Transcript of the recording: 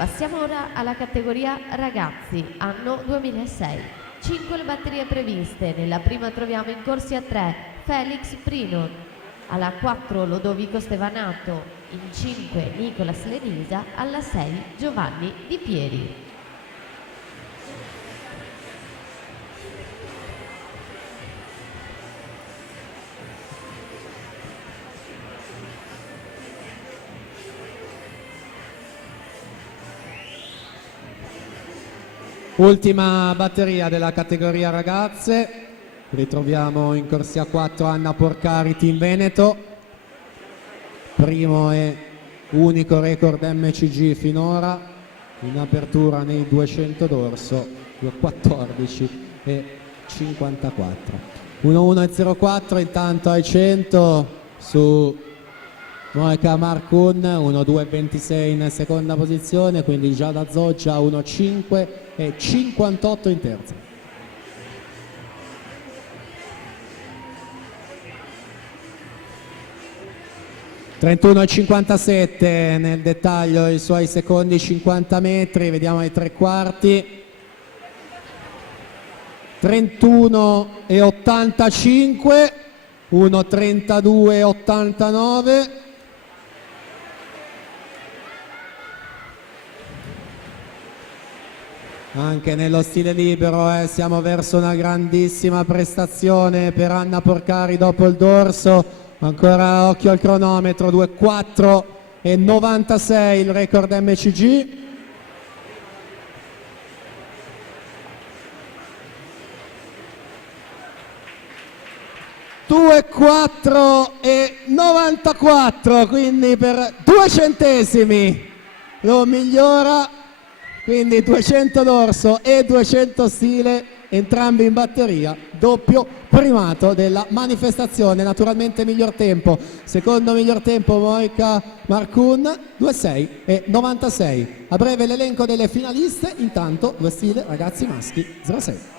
Passiamo ora alla categoria ragazzi, anno 2006. 5 le batterie previste, nella prima troviamo in corsia a 3 Felix Prinon, alla 4 Lodovico Stevanato, in 5 Nicolas Lenisa, alla 6 Giovanni Di Pieri. Ultima batteria della categoria ragazze, ritroviamo in corsia 4 Anna Porcari, Team Veneto, primo e unico record MCG finora, in apertura nei 200 dorso, 14 e 54. 1-1-0-4, intanto ai 100 su Monica Marcun, 1-2-26 in seconda posizione, quindi Giada Zoggia 1-5 e 58 in terza. (31,57) nel dettaglio i suoi secondi 50 metri, vediamo i tre quarti. 31,85, 1,32,89. Anche nello stile libero siamo verso una grandissima prestazione per Anna Porcari dopo il dorso. Ancora occhio al cronometro, 2,4 e 96 il record MCG. e 94, quindi per 2 centesimi lo migliora, quindi 200 dorso e 200 stile, entrambi in batteria, doppio primato della manifestazione. Naturalmente miglior tempo, secondo miglior tempo Monica Marcun, 2,6 e 96. A breve l'elenco delle finaliste, intanto 2 stile ragazzi maschi 0,6.